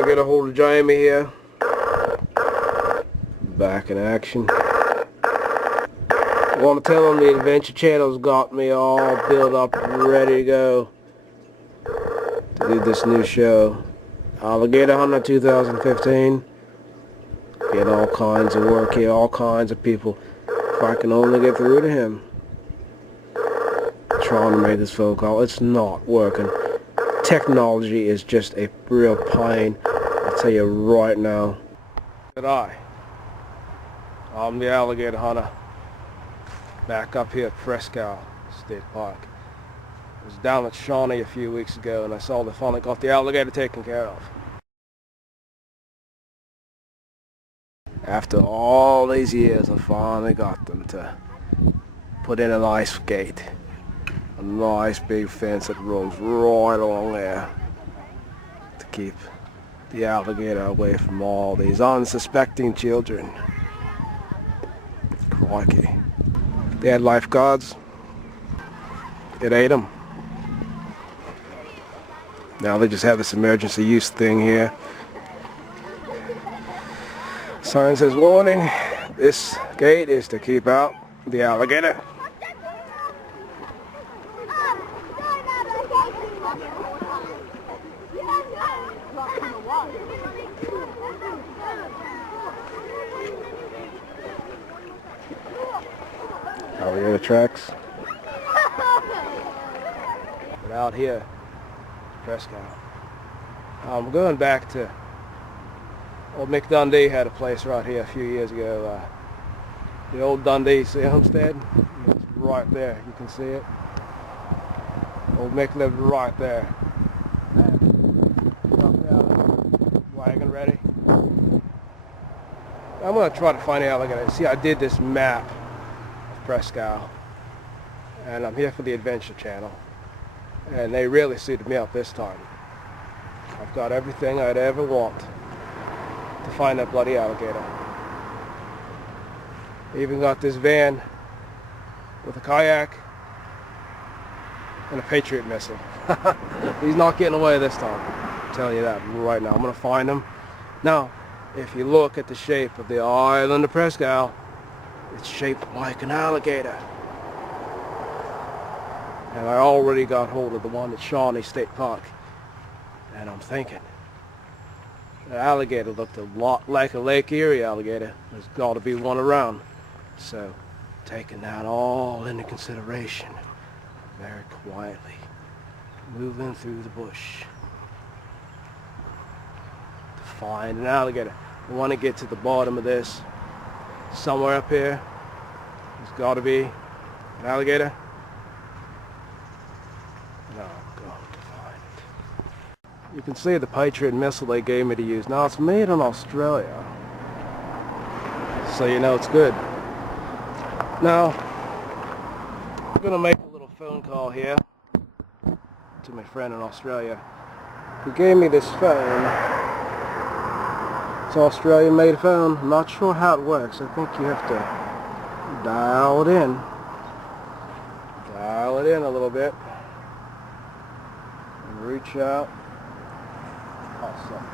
Trying to get a hold of Jamie here. Back in action. I want to tell him the Adventure Channel's got me all built up, ready to go to do this new show. Aligator Hunter 2015. Get all kinds of work here, all kinds of people. If I can only get through to him. Trying to make this phone call. It's not working. Technology is just a real pain. I'll tell you right now. I'm the Alligator Hunter. Back up here at Presque State Park. I was down at Shawnee a few weeks ago and I saw they finally got the alligator taken care of. After all these years, I finally got them to put in an ice gate. A nice big fence that runs right along there to keep the alligator away from all these unsuspecting children. Crikey. They had lifeguards. It ate them. Now they just have this emergency use thing here. Sign says, warning, this gate is to keep out the alligator. Alligator tracks. But out here, Presque. I'm going back to old Mick Dundee had a place right here a few years ago. The old Dundee homestead. It's right there. You can see it. Old Mick lived right there. Wagon ready. I'm going to try to find the alligator. See, I did this map of Presque, and I'm here for the Adventure Channel, and they really suited me up this time. I've got everything I'd ever want to find that bloody alligator. Even got this van with a kayak and a Patriot missile. He's not getting away this time. I'm telling you that right now. I'm going to find him. Now, if you look at the shape of the island of Presque, it's shaped like an alligator. And I already got hold of the one at Shawnee State Park. And I'm thinking, the alligator looked a lot like a Lake Erie alligator. There's got to be one around. So, taking that all into consideration, very quietly, moving through the bush to find an alligator. I want to get to the bottom of this. Somewhere up here, there's got to be an alligator. No, I'm going to find it. You can see the Patriot missile they gave me to use. Now it's made in Australia, so you know it's good. Now, I'm going to make a little phone call here to my friend in Australia who gave me this phone. It's an Australian-made phone. I'm not sure how it works. I think you have to dial it in. Dial it in a little bit. And reach out. Awesome.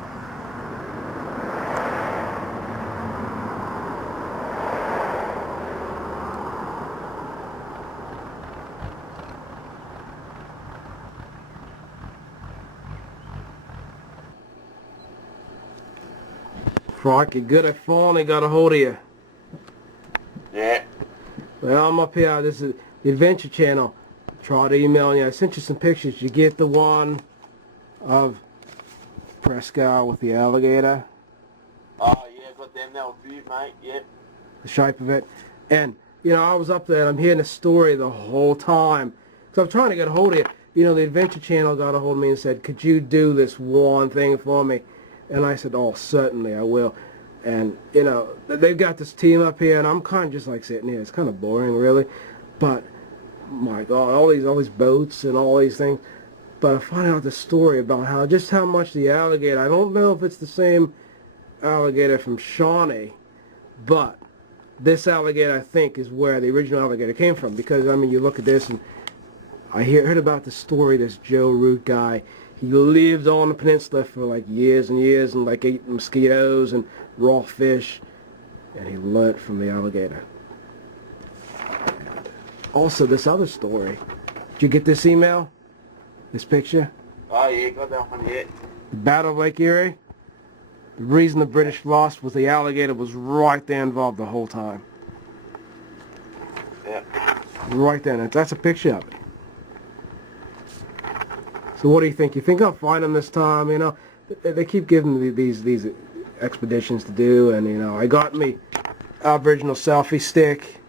Crikey, good, I finally got a hold of you. Yeah. Well, I'm up here. This is the Adventure Channel. Tried emailing you. I sent you some pictures. Did you get the one of Presque with the alligator? Oh, yeah, got them. That was beaut, mate. Yep. The shape of it. And, you know, I was up there and I'm hearing the story the whole time. So I'm trying to get a hold of you. You know, the Adventure Channel got a hold of me and said, could you do this one thing for me? And I said, oh, certainly I will. And, you know, they've got this team up here, and I'm kind of just like sitting here. It's kind of boring, really. But, my God, all these boats and all these things. But I find out the story about how much the alligator, I don't know if it's the same alligator from Shawnee, but this alligator, I think, is where the original alligator came from. Because, I mean, you look at this, and I heard about the story, this Joe Root guy. He lived on the peninsula for like years and years and like ate mosquitoes and raw fish, and he learnt from the alligator. Also, this other story. Did you get this email? This picture? Oh yeah, got that one yet. The Battle of Lake Erie. The reason the British lost was the alligator was right there involved the whole time. Yeah. Right there. And that's a picture of it. So what do you think? You think I'll find them this time? You know, they keep giving me these expeditions to do, and you know, I got me Aboriginal selfie stick.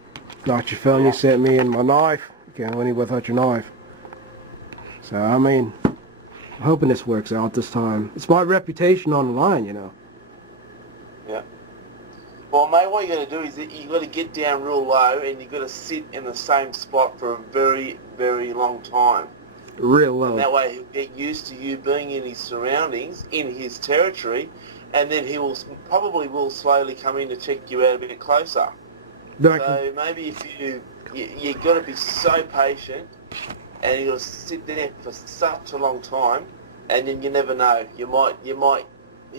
Got your phone you sent me, and my knife. You can't win it without your knife. So I mean, I'm hoping this works out this time. It's my reputation on the line, you know. Yeah. Well, mate, what you got to do is you got to get down real low, and you got to sit in the same spot for a very, very long time. Real low. And that way he'll get used to you being in his surroundings, in his territory, and then he will probably slowly come in to check you out a bit closer. So maybe if you got to be so patient, and you got to sit there for such a long time, and then you never know. He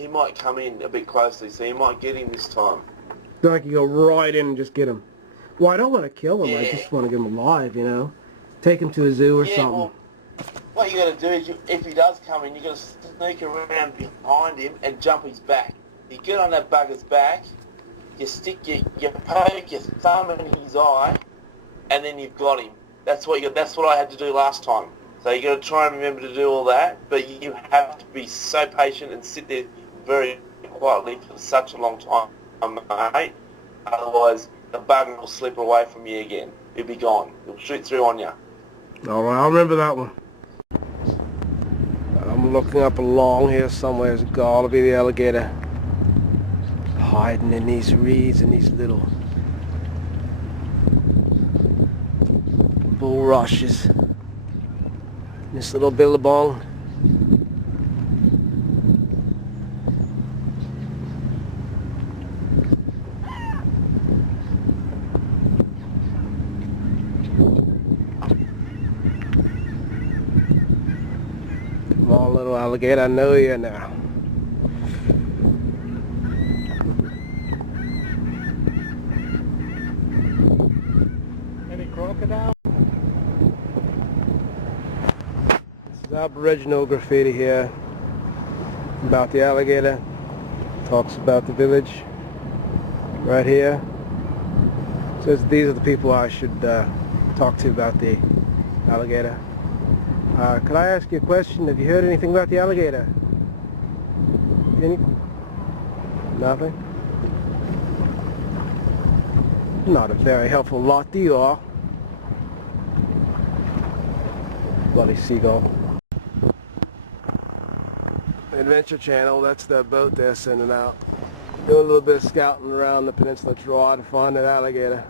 might come in a bit closely, so you might get him this time. Like you go right in and just get him. Well, I don't want to kill him. Yeah. I just want to get him alive, you know. Take him to a zoo or something. Well, what you got to do is, if he does come in, you got to sneak around behind him and jump his back. You get on that bugger's back, you poke your thumb in his eye, and then you've got him. That's what I had to do last time. So you got to try and remember to do all that, but you have to be so patient and sit there very quietly for such a long time, mate. Otherwise, the bugger will slip away from you again. He'll be gone. He'll shoot through on you. All right, I'll remember that one. I'm looking up along here somewhere. It's got to be the alligator hiding in these reeds and these little bulrushes. This little billabong. Come on, little alligator, I know you now. Any crocodile? This is Aboriginal graffiti here about the alligator. Talks about the village right here. Says these are the people I should talk to about the alligator. Could I ask you a question? Have you heard anything about the alligator? Nothing? Not a very helpful lot to you all. Bloody seagull. Adventure Channel, that's the boat they're sending out. Do a little bit of scouting around the peninsula, try to find that alligator.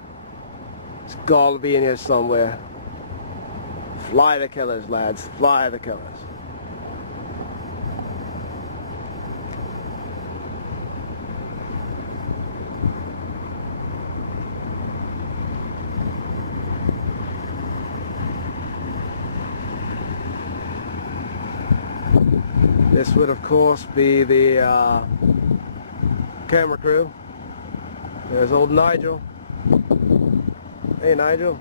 It's got to be in here somewhere. Fly the killers, lads. Fly the killers. This would, of course, be the camera crew. There's old Nigel. Hey, Nigel.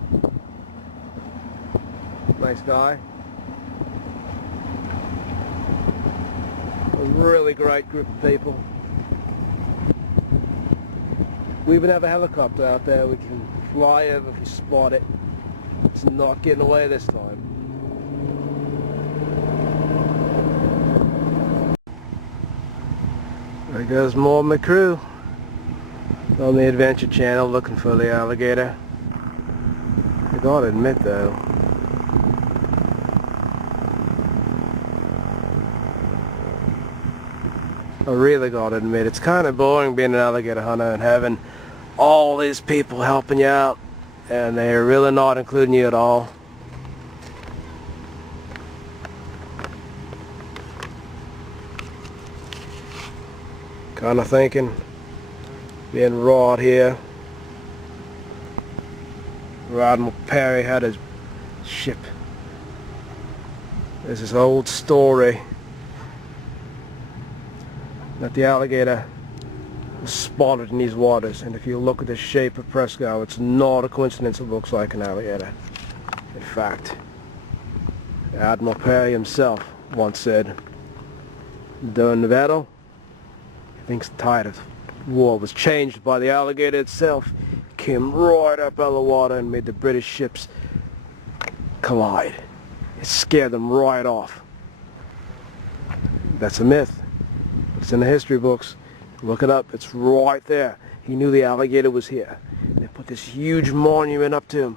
Nice guy. A really great group of people. We even have a helicopter out there. We can fly over if you spot it. It's not getting away this time. There goes more of my crew on the Adventure Channel looking for the alligator. I gotta admit though, I really gotta admit, it's kind of boring being an alligator hunter and having all these people helping you out, and they're really not including you at all. Kind of thinking, being raw out here. Admiral Perry had his ship There's this old story that the alligator was spotted in these waters, and if you look at the shape of Presque, it's not a coincidence it looks like an alligator. In fact, Admiral Perry himself once said during the battle, he thinks the tide of war was changed by the alligator itself. Came right up out of the water and made the British ships collide. It scared them right off. That's a myth. It's in the history books. Look it up. It's right there. He knew the alligator was here. They put this huge monument up to him,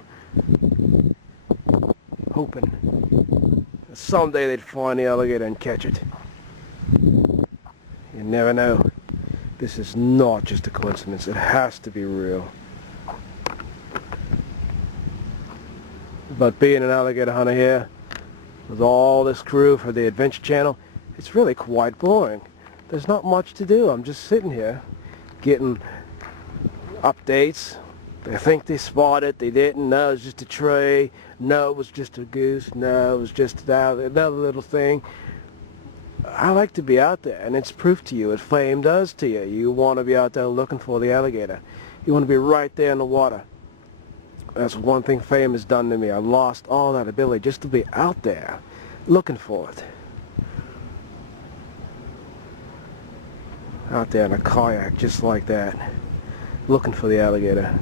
hoping that someday they'd find the alligator and catch it. You never know. This is not just a coincidence. It has to be real. But being an alligator hunter here, with all this crew for the Adventure Channel, it's really quite boring. There's not much to do. I'm just sitting here getting updates. They think they spotted, they didn't. No, it was just a tree. No, it was just a goose. No, it was just another little thing. I like to be out there, and it's proof to you what fame does to you. You want to be out there looking for the alligator. You want to be right there in the water. That's one thing fame has done to me. I lost all that ability just to be out there looking for it. Out there in a kayak just like that, looking for the alligator.